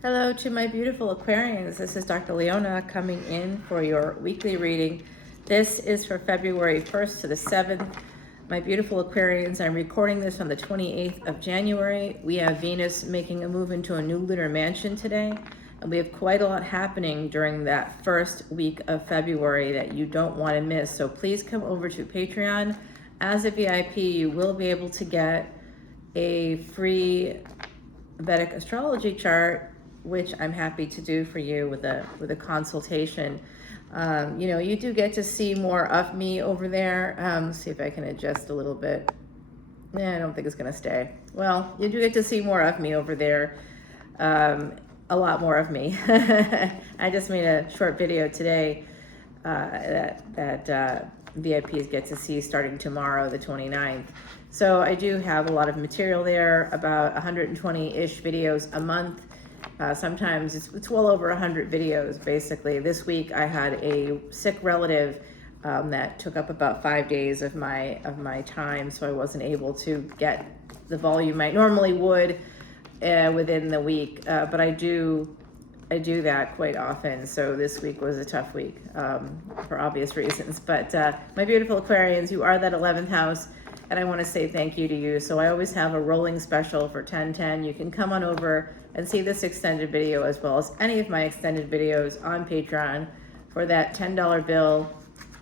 Hello to my beautiful Aquarians. This is Dr. Leona coming in for your weekly reading. This is for February 1st to the 7th. My beautiful Aquarians, I'm recording this on the 28th of January. We have Venus making a move into a new lunar mansion today, and we have quite a lot happening during that first week of February that you don't want to miss. So please come over to Patreon. As a VIP, you will be able to get a free Vedic Astrology chart, which I'm happy to do for you with a consultation. You do get to see more of me over there. See if I can adjust a little bit. I don't think it's going to stay. Well, you do get to see more of me over there. A lot more of me. I just made a short video today that VIPs get to see starting tomorrow, the 29th. So I do have a lot of material there, about 120-ish videos a month. Sometimes it's well over 100 videos, basically. This week I had a sick relative that took up about 5 days of my time, so I wasn't able to get the volume I normally would within the week. But I do that quite often, so this week was a tough week for obvious reasons. But my beautiful Aquarians, you are that 11th house, and I want to say thank you to you. So I always have a rolling special for 10/10. You can come on over and see this extended video as well as any of my extended videos on Patreon for that $10 bill.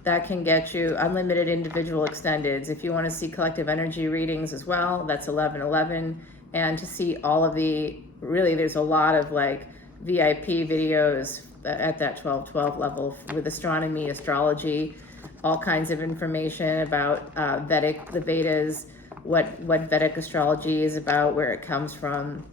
That can get you unlimited individual extendeds. If you want to see collective energy readings as well, that's $11.11. And to see all of there's a lot of like VIP videos at that 12/12 level with astronomy, astrology, all kinds of information about the Vedas, what Vedic astrology is about, where it comes from.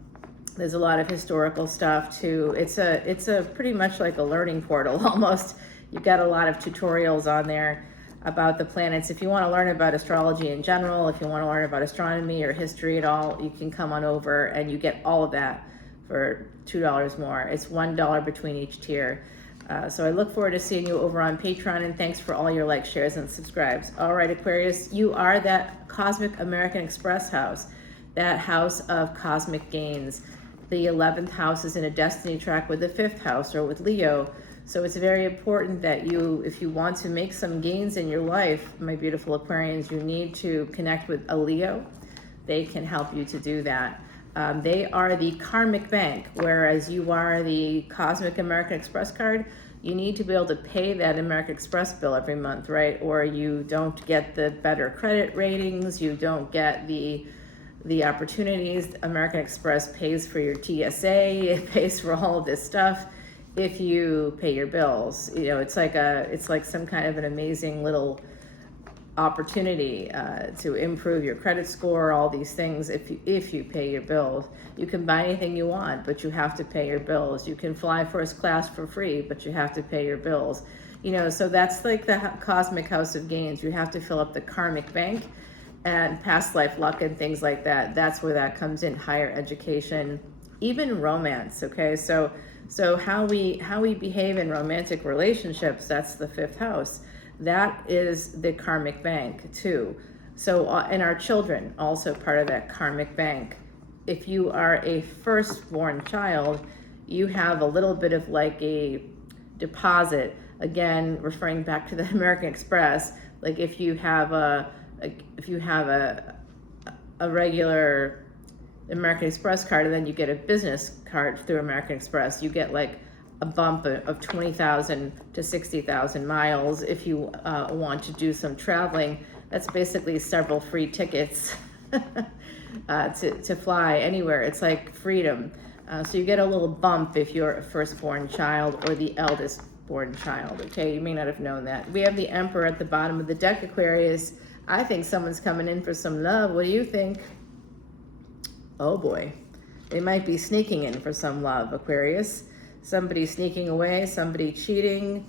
There's a lot of historical stuff too. It's a pretty much like a learning portal almost. You've got a lot of tutorials on there about the planets. If you want to learn about astrology in general, if you want to learn about astronomy or history at all, you can come on over and you get all of that for $2 more. It's $1 between each tier. So I look forward to seeing you over on Patreon, and thanks for all your likes, shares, and subscribes. All right, Aquarius, you are that Cosmic American Express house, that house of cosmic gains. The 11th house is in a destiny track with the 5th house or with Leo. So it's very important that if you want to make some gains in your life, my beautiful Aquarians, you need to connect with a Leo. They can help you to do that. They are the karmic bank, whereas you are the Cosmic American Express card. You need to be able to pay that American Express bill every month, right? Or you don't get the better credit ratings, you don't get the opportunities. American Express pays for your TSA, it pays for all of this stuff if you pay your bills. It's like some kind of an amazing little opportunity to improve your credit score, all these things. If you pay your bills, you can buy anything you want, but you have to pay your bills. You can fly first class for free, but you have to pay your bills. So that's like the cosmic house of gains. You have to fill up the karmic bank, and past life luck and things like that. That's where that comes in. Higher education, even romance. Okay, so how we behave in romantic relationships, that's the 5th house. That is the karmic bank too. So and our children also part of that karmic bank. If you are a firstborn child, you have a little bit of like a deposit, again referring back to the American Express. Like if you have a regular American Express card and then you get a business card through American Express, you get like a bump of 20,000 to 60,000 miles. If you want to do some traveling, that's basically several free tickets to fly anywhere. It's like freedom. So you get a little bump if you're a firstborn child or the eldest born child. Okay, you may not have known that. We have the Emperor at the bottom of the deck, Aquarius. I think someone's coming in for some love. What do you think? Oh boy, they might be sneaking in for some love, Aquarius. Somebody sneaking away, somebody cheating.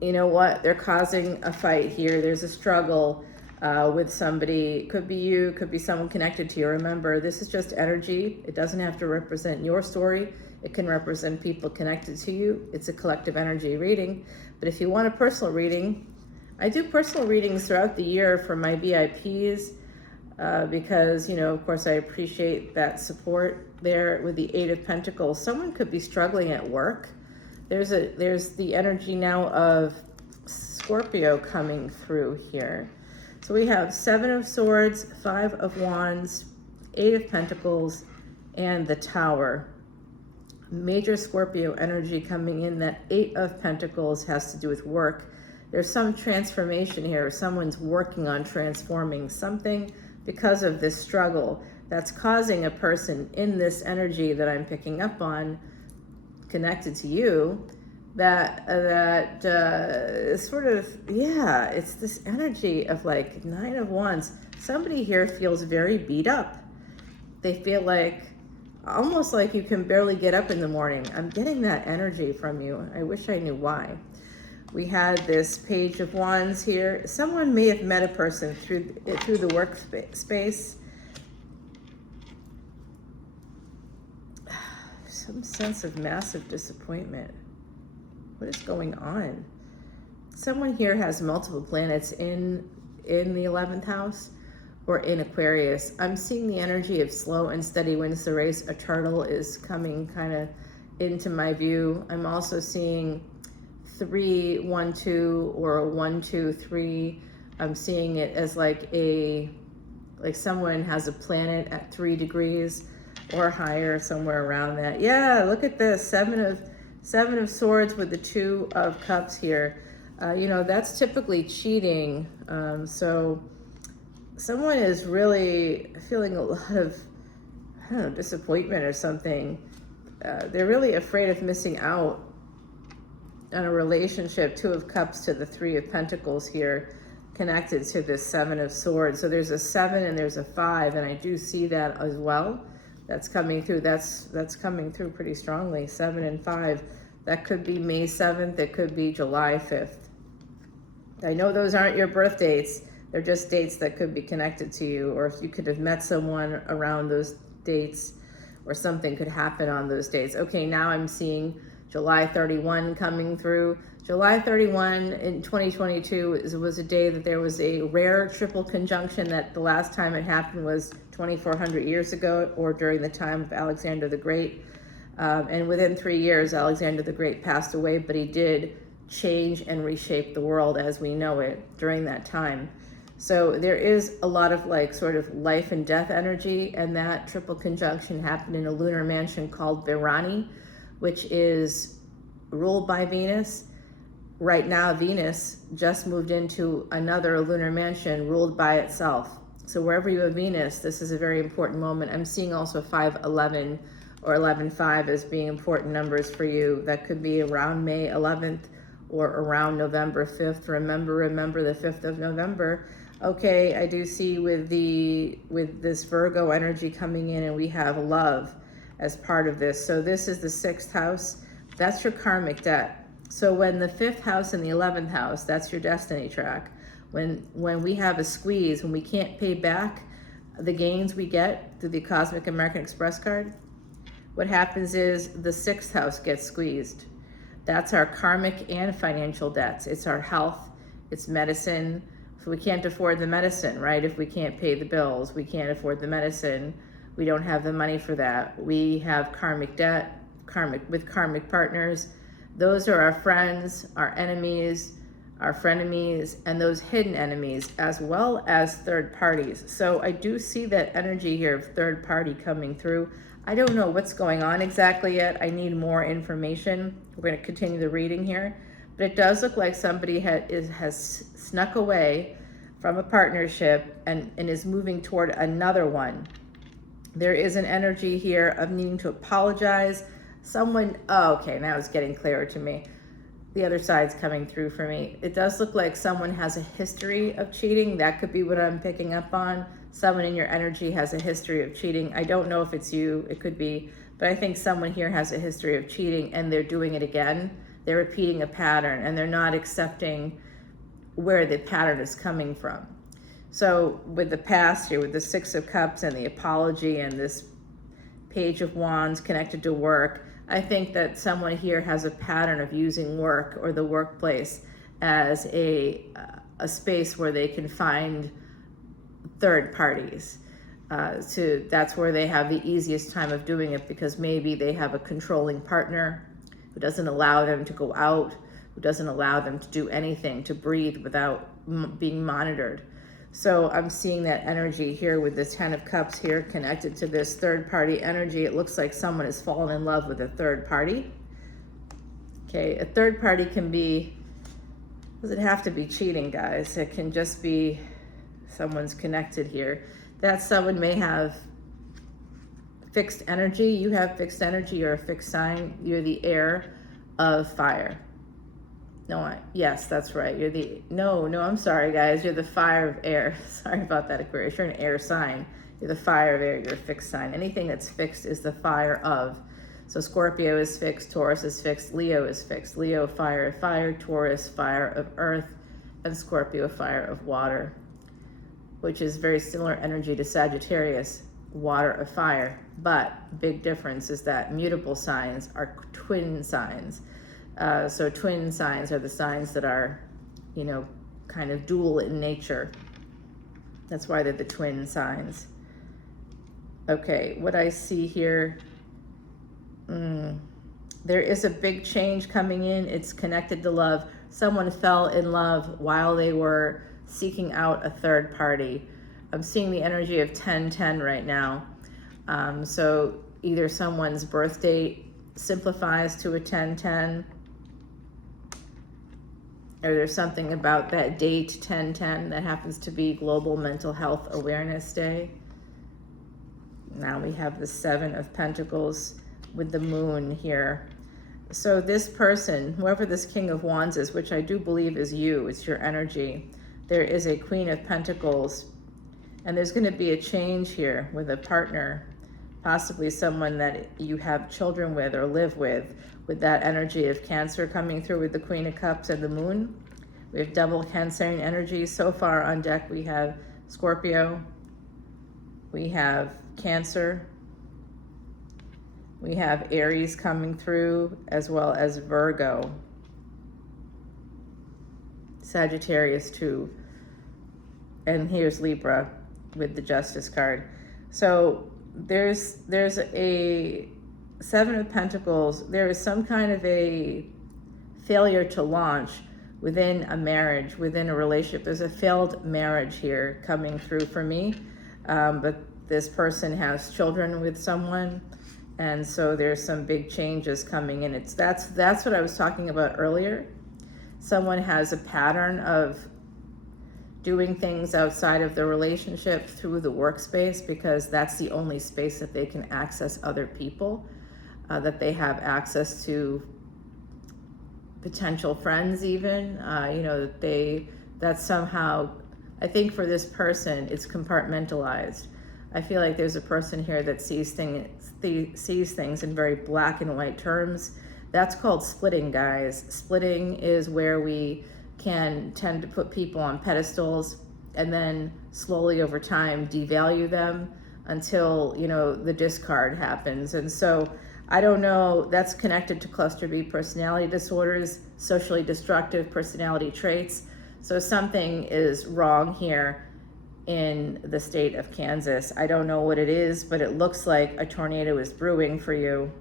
You know what? They're causing a fight here. There's a struggle with somebody. Could be you, could be someone connected to you. Remember, this is just energy. It doesn't have to represent your story. It can represent people connected to you. It's a collective energy reading. But if you want a personal reading, I do personal readings throughout the year for my VIPs. because, of course, I appreciate that support there with the Eight of Pentacles. Someone could be struggling at work. There's the energy now of Scorpio coming through here. So we have Seven of Swords, Five of Wands, Eight of Pentacles, and the Tower. Major Scorpio energy coming in. That Eight of Pentacles has to do with work. There's some transformation here. Someone's working on transforming something because of this struggle that's causing a person in this energy that I'm picking up on, connected to you, that sort of, yeah, it's this energy of like Nine of Wands. Somebody here feels very beat up. They feel like, almost like you can barely get up in the morning. I'm getting that energy from you. I wish I knew why. We had this Page of Wands here. Someone may have met a person through the workspace. Some sense of massive disappointment. What is going on? Someone here has multiple planets in the 11th house or in Aquarius. I'm seeing the energy of slow and steady wins the race. A turtle is coming kind of into my view. I'm also seeing 3, 1, 2, or 1, 2, 3. I'm seeing it as like someone has a planet at 3 degrees or higher, somewhere around that. Yeah, look at this, Seven of Swords with the Two of Cups here. That's typically cheating. So someone is really feeling a lot of, disappointment or something. They're really afraid of missing out on a relationship. Two of Cups to the Three of Pentacles here, connected to this Seven of Swords. So there's a 7 and there's a 5, and I do see that as well. That's coming through. That's coming through pretty strongly. 7 and 5. That could be May 7th. It could be July 5th. I know those aren't your birth dates. They're just dates that could be connected to you, or if you could have met someone around those dates, or something could happen on those dates. Okay, now I'm seeing July 31 coming through. July 31 in 2022 was a day that there was a rare triple conjunction, that the last time it happened was 2,400 years ago, or during the time of Alexander the Great. And within 3 years, Alexander the Great passed away, but he did change and reshape the world as we know it during that time. So there is a lot of like sort of life and death energy, and that triple conjunction happened in a lunar mansion called Virani, which is ruled by Venus. Right now, Venus just moved into another lunar mansion ruled by itself. So wherever you have Venus, this is a very important moment. I'm seeing also 511 or 11-5 as being important numbers for you. That could be around May 11th or around November 5th. Remember the 5th of November. Okay, I do see with this Virgo energy coming in, and we have love as part of this. So this is the 6th house. That's your karmic debt. So when the 5th house and the 11th house, that's your destiny track. When we have a squeeze, when we can't pay back the gains we get through the Cosmic American Express card, what happens is the 6th house gets squeezed. That's our karmic and financial debts. It's our health, it's medicine. So we can't afford the medicine, right? If we can't pay the bills, we can't afford the medicine. We don't have the money for that. We have karmic debt, with karmic partners. Those are our friends, our enemies, our frenemies, and those hidden enemies, as well as third parties. So I do see that energy here of third party coming through. I don't know what's going on exactly yet. I need more information. We're going to continue the reading here. But it does look like somebody has snuck away from a partnership and is moving toward another one. There is an energy here of needing to apologize. Okay, now it's getting clearer to me. The other side's coming through for me. It does look like someone has a history of cheating. That could be what I'm picking up on. Someone in your energy has a history of cheating. I don't know if it's you, it could be, but I think someone here has a history of cheating and they're doing it again. They're repeating a pattern and they're not accepting where the pattern is coming from. So with the past here, with the 6 of Cups and the apology and this Page of Wands connected to work, I think that someone here has a pattern of using work or the workplace as a space where they can find third parties. That's where they have the easiest time of doing it, because maybe they have a controlling partner who doesn't allow them to go out, who doesn't allow them to do anything, to breathe without being monitored. So I'm seeing that energy here with this 10 of Cups here connected to this third party energy. It looks like someone has fallen in love with a third party. Okay, a third party can be, doesn't have to be cheating, guys. It can just be someone's connected here. That someone may have fixed energy. You have fixed energy. You're a fixed sign. You're the air of fire. No, yes, that's right. You're the, no, I'm sorry, guys. You're the fire of air. Sorry about that, Aquarius. You're an air sign. You're the fire of air. You're a fixed sign. Anything that's fixed is the fire of. So Scorpio is fixed, Taurus is fixed, Leo is fixed. Leo, fire of fire, Taurus, fire of earth, and Scorpio, fire of water, which is very similar energy to Sagittarius, water of fire. But big difference is that mutable signs are twin signs. So twin signs are the signs that are, you know, kind of dual in nature. That's why they're the twin signs. Okay, what I see here, there is a big change coming in. It's connected to love. Someone fell in love while they were seeking out a third party. I'm seeing the energy of 10-10 right now. So either someone's birth date simplifies to a 10-10, or there's something about that date 10-10 that happens to be Global Mental Health Awareness Day. Now we have the 7 of Pentacles with the moon here. So this person, whoever this King of Wands is, which I do believe is you, it's your energy, there is a Queen of Pentacles, and there's going to be a change here with a partner, possibly someone that you have children with or live with that energy of Cancer coming through with the Queen of Cups and the moon. We have double Cancerian energy. So far on deck we have Scorpio, we have Cancer, we have Aries coming through, as well as Virgo, Sagittarius too, and here's Libra with the Justice card. So there's a 7 of Pentacles. There is some kind of a failure to launch within a marriage, within a relationship. There's a failed marriage here coming through for me, but this person has children with someone, and so there's some big changes coming in. That's what I was talking about earlier. Someone has a pattern of doing things outside of the relationship through the workspace, because that's the only space that they can access other people, that they have access to potential friends even, you know, that's somehow, I think for this person, it's compartmentalized. I feel like there's a person here that sees things in very black and white terms. That's called splitting, guys. Splitting is where we can tend to put people on pedestals and then slowly over time devalue them until, you know, the discard happens. And so I don't know, that's connected to cluster B personality disorders, socially destructive personality traits. So something is wrong here in the state of Kansas. I don't know what it is, but it looks like a tornado is brewing for you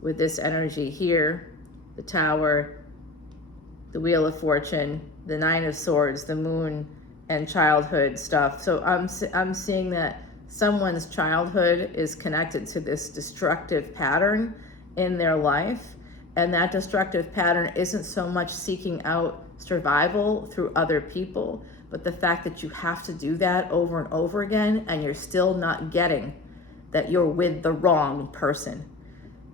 with this energy here, the Tower, the Wheel of Fortune, the 9 of Swords, the Moon, and childhood stuff. So I'm seeing that someone's childhood is connected to this destructive pattern in their life, and that destructive pattern isn't so much seeking out survival through other people, but the fact that you have to do that over and over again, and you're still not getting that you're with the wrong person.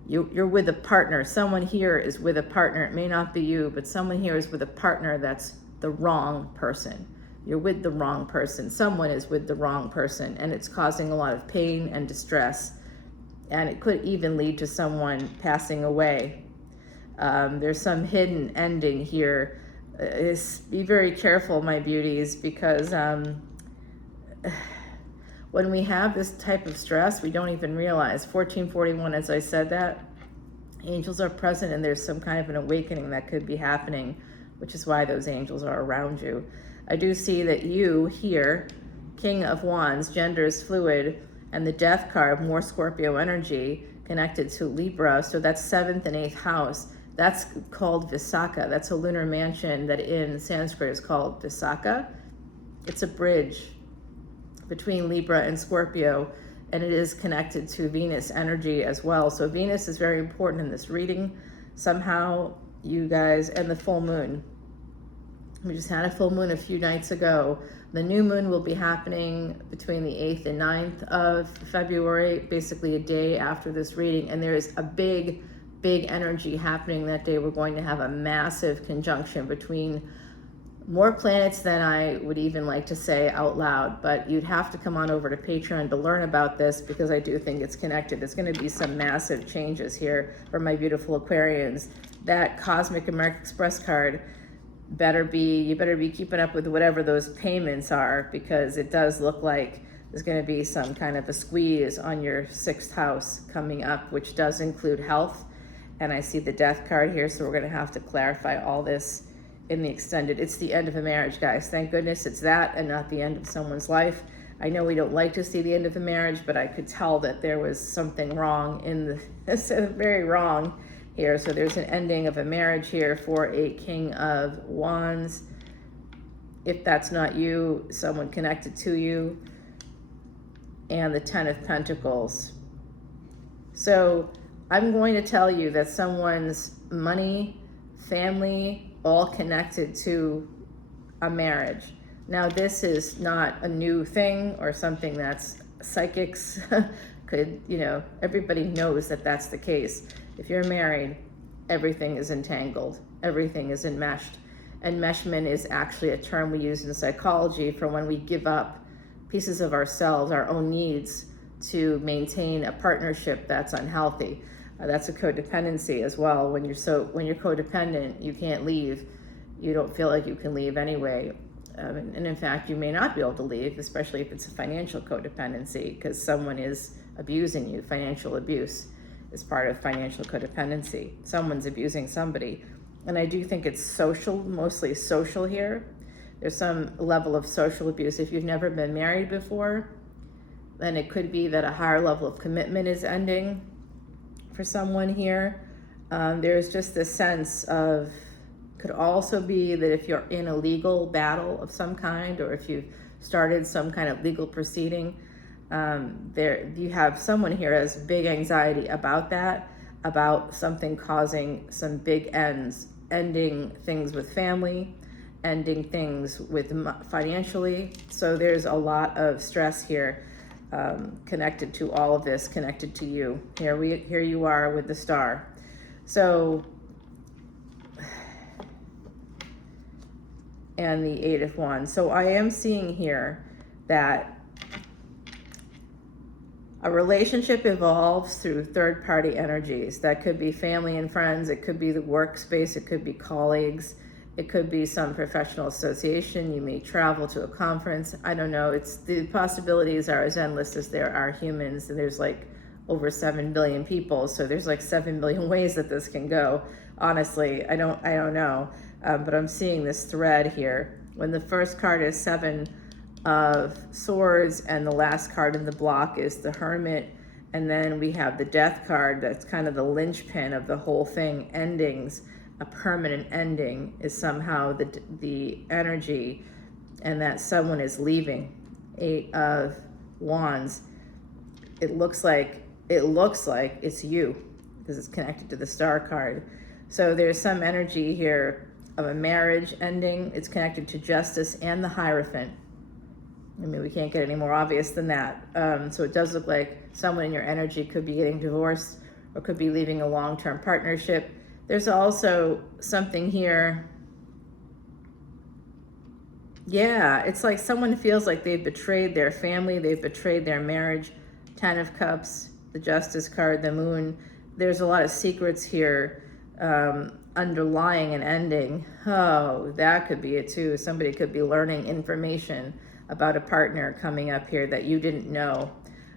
You're with a partner. Someone here is with a partner. It may not be you, but someone here is with a partner that's the wrong person. You're with the wrong person. Someone is with the wrong person, and it's causing a lot of pain and distress. And it could even lead to someone passing away. There's some hidden ending here. Be very careful, my beauties, because when we have this type of stress, we don't even realize. 1441, as I said that, angels are present, and there's some kind of an awakening that could be happening, which is why those angels are around you. I do see that you here King of Wands, gender is fluid, and the Death card, more Scorpio energy, connected to Libra. So that's 7th and 8th house. That's called Visakha. That's a lunar mansion that in Sanskrit is called Visakha. It's a bridge between Libra and Scorpio, and it is connected to Venus energy as well. So Venus is very important in this reading. Somehow you guys, and the full moon. We just had a full moon a few nights ago. The new moon will be happening between the 8th and 9th of February, basically a day after this reading. And there is a big energy happening that day. We're going to have a massive conjunction between more planets than I would even like to say out loud, but you'd have to come on over to Patreon to learn about this, because I do think it's connected. There's going to be some massive changes here for my beautiful Aquarians. That Cosmic American Express card, you better be keeping up with whatever those payments are, because it does look like there's going to be some kind of a squeeze on your 6th house coming up, which does include health. And I see the Death card here, so we're going to have to clarify all this in the extended. It's the end of a marriage, guys. Thank goodness it's that and not the end of someone's life. I know we don't like to see the end of a marriage, but I could tell that there was something wrong in the, very wrong here. So there's an ending of a marriage here for a King of Wands. If that's not you, someone connected to you. And the 10 of Pentacles. So I'm going to tell you that someone's money, family, all connected to a marriage. Now, this is not a new thing or something that's psychics could, everybody knows that that's the case. If you're married, everything is entangled, everything is enmeshed. Enmeshment is actually a term we use in psychology for when we give up pieces of ourselves, our own needs, to maintain a partnership that's unhealthy. That's a codependency as well. When you're codependent, you can't leave. You don't feel like you can leave anyway. And in fact, you may not be able to leave, especially if it's a financial codependency, because someone is abusing you. Financial abuse is part of financial codependency. Someone's abusing somebody. And I do think it's social, mostly social here. There's some level of social abuse. If you've never been married before, then it could be that a higher level of commitment is ending for someone here. There's just this sense of, could also be that if you're in a legal battle of some kind, or if you've started some kind of legal proceeding, you have someone here has big anxiety about that, about something causing some big ends, ending things with family, ending things with financially. So there's a lot of stress here. Connected to all of this, connected to you. Here you are with the Star. So, and the 8 of Wands. So I am seeing here that a relationship evolves through third-party energies. That could be family and friends. It could be the workspace. It could be colleagues. It could be some professional association. You may travel to a conference. I don't know. The possibilities are as endless as there are humans. And there's like over 7 billion people. So there's like 7 billion ways that this can go. Honestly, I don't know. But I'm seeing this thread here. When the first card is 7 of Swords and the last card in the block is the Hermit. And then we have the Death card. That's kind of the linchpin of the whole thing, endings. A permanent ending is somehow the energy, and that someone is leaving. 8 of Wands. It looks like it's you, because it's connected to the Star card. So there's some energy here of a marriage ending. It's connected to Justice and the Hierophant. I mean, we can't get any more obvious than that. So it does look like someone in your energy could be getting divorced or could be leaving a long-term partnership. There's also something here. Yeah, it's like someone feels like they've betrayed their family, they've betrayed their marriage. 10 of Cups, the Justice card, the Moon. There's a lot of secrets here underlying an ending. Oh, that could be it too. Somebody could be learning information about a partner coming up here that you didn't know.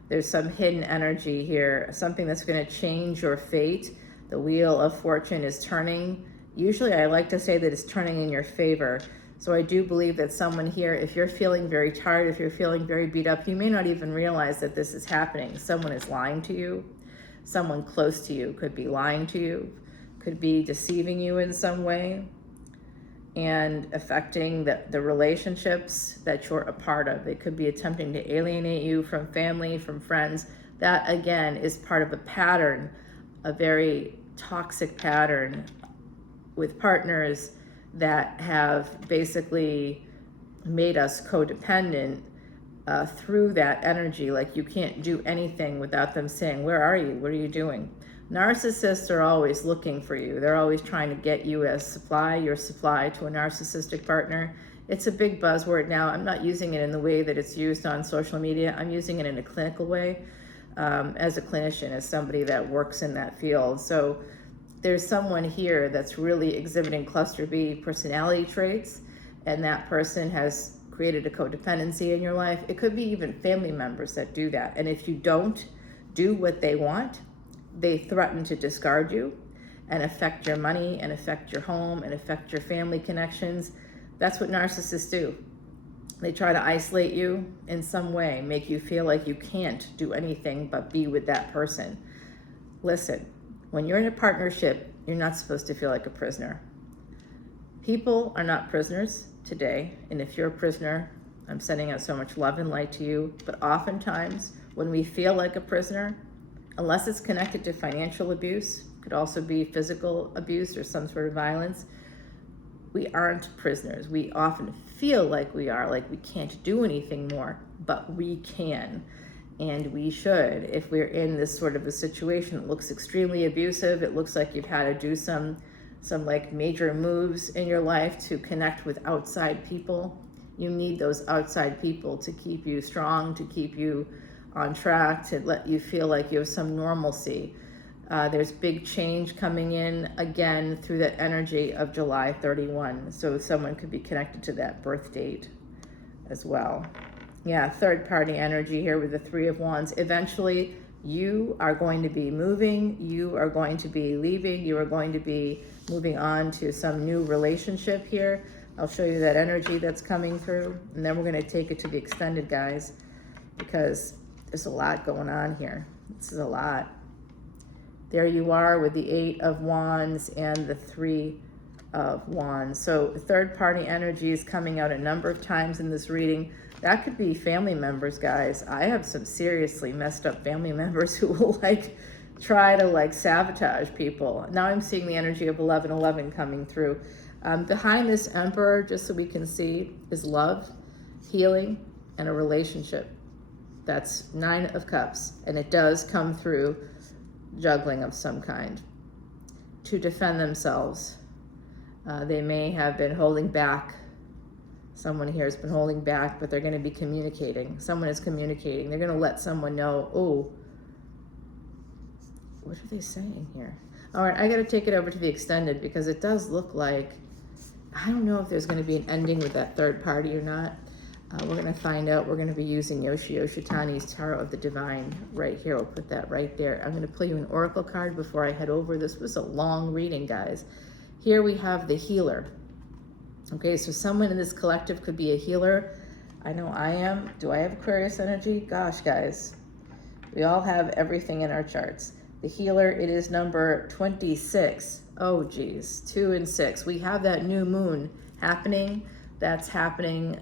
There's some hidden energy here, something that's going to change your fate. The Wheel of Fortune is turning. Usually I like to say that it's turning in your favor. So I do believe that someone here, if you're feeling very tired, if you're feeling very beat up, you may not even realize that this is happening. Someone is lying to you. Someone close to you could be lying to you, could be deceiving you in some way and affecting the relationships that you're a part of. It could be attempting to alienate you from family, from friends. That, again, is part of a pattern, a very toxic pattern with partners that have basically made us codependent through that energy. Like, you can't do anything without them saying, where are you? What are you doing? Narcissists are always looking for you. They're always trying to get you as supply, your supply to a narcissistic partner. It's a big buzzword now. I'm not using it in the way that it's used on social media. I'm using it in a clinical way, as a clinician, as somebody that works in that field. So there's someone here that's really exhibiting cluster B personality traits, and that person has created a codependency in your life. It could be even family members that do that. And if you don't do what they want, they threaten to discard you and affect your money and affect your home and affect your family connections. That's what narcissists do. They try to isolate you in some way, make you feel like you can't do anything but be with that person. Listen, when you're in a partnership, you're not supposed to feel like a prisoner. People are not prisoners today, and if you're a prisoner, I'm sending out so much love and light to you. But oftentimes, when we feel like a prisoner, unless it's connected to financial abuse, could also be physical abuse or some sort of violence, we aren't prisoners. We often feel like we are, like we can't do anything more, but we can. And we should. If we're in this sort of a situation that looks extremely abusive, it looks like you've had to do some like major moves in your life to connect with outside people. You need those outside people to keep you strong, to keep you on track, to let you feel like you have some normalcy. There's big change coming in again through that energy of July 31. So someone could be connected to that birth date as well. Yeah, third party energy here with the Three of Wands. Eventually, you are going to be moving, you are going to be leaving, you are going to be moving on to some new relationship here. I'll show you that energy that's coming through, and then we're going to take it to the extended, guys, because there's a lot going on here. This is a lot. There you are with the Eight of Wands and the Three of Wands. So third party energy is coming out a number of times in this reading. That could be family members, guys. I have some seriously messed up family members who will try to sabotage people. Now I'm seeing the energy of 1111 coming through. Behind this Emperor, just so we can see, is love, healing, and a relationship. That's Nine of Cups, and it does come through juggling of some kind to defend themselves. They may have been holding back. Someone here has been holding back, but they're going to be communicating. Someone is communicating. They're going to let someone know, oh, what are they saying here? All right, I got to take it over to the extended because it does look like, I don't know if there's going to be an ending with that third party or not. We're going to find out. We're going to be using Yoshio Shitani's Tarot of the Divine right here. We'll put that right there. I'm going to play you an oracle card before I head over. This was a long reading, guys. Here we have the healer. Okay, so someone in this collective could be a healer. I know I am. Do I have Aquarius energy? Gosh, guys. We all have everything in our charts. The healer, it is number 26. Oh, geez. 2 and 6. We have that new moon happening. That's happening,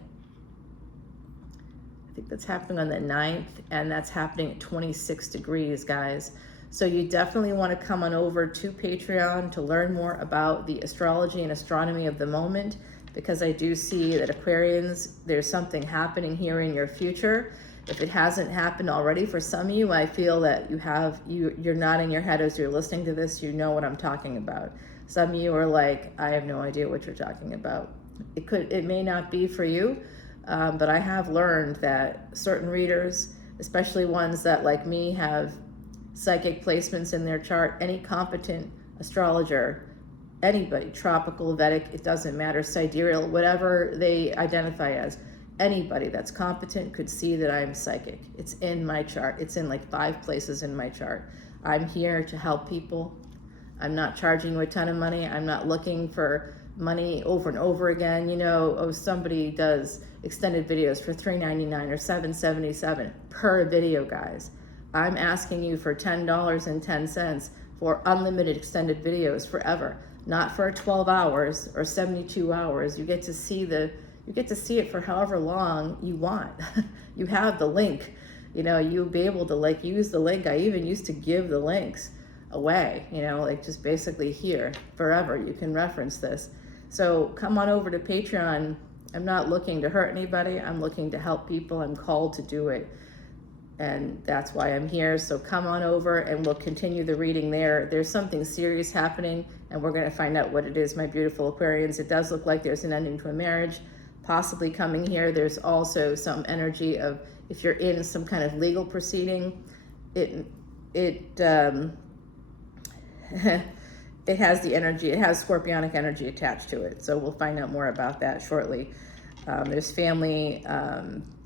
I think that's happening on the 9th, and that's happening at 26 degrees, guys. So you definitely want to come on over to Patreon to learn more about the astrology and astronomy of the moment, because I do see that Aquarians, there's something happening here in your future. If it hasn't happened already for some of you, I feel that you're nodding your head as you're listening to this. You know what I'm talking about. Some of you are like, I have no idea what you're talking about. It may not be for you, but I have learned that certain readers, especially ones that like me have psychic placements in their chart, any competent astrologer, anybody, tropical, Vedic, it doesn't matter, sidereal, whatever they identify as, anybody that's competent could see that I'm psychic. It's in my chart. It's in 5 places in my chart. I'm here to help people. I'm not charging you a ton of money. I'm not looking for money over and over again. You know, oh, somebody does extended videos for $3.99 or $7.77 per video, guys. I'm asking you for $10.10 for unlimited extended videos forever, not for 12 hours or 72 hours. You get to see it for however long you want. You have the link, you know, you'll be able to like use the link. I even used to give the links away, you know, like just basically here forever. You can reference this. So come on over to Patreon. I'm not looking to hurt anybody. I'm looking to help people. I'm called to do it. And that's why I'm here. So come on over and we'll continue the reading there. There's something serious happening and we're going to find out what it is, my beautiful Aquarians. It does look like there's an ending to a marriage possibly coming here. There's also some energy of if you're in some kind of legal proceeding, it has the energy, it has scorpionic energy attached to it. So we'll find out more about that shortly. There's family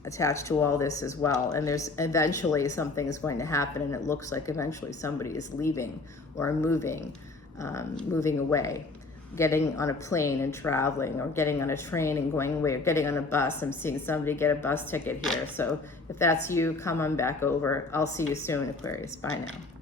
attached to all this as well. And there's eventually something is going to happen, and it looks like eventually somebody is leaving or moving away, getting on a plane and traveling, or getting on a train and going away, or getting on a bus. I'm seeing somebody get a bus ticket here. So if that's you, come on back over. I'll see you soon, Aquarius. Bye now.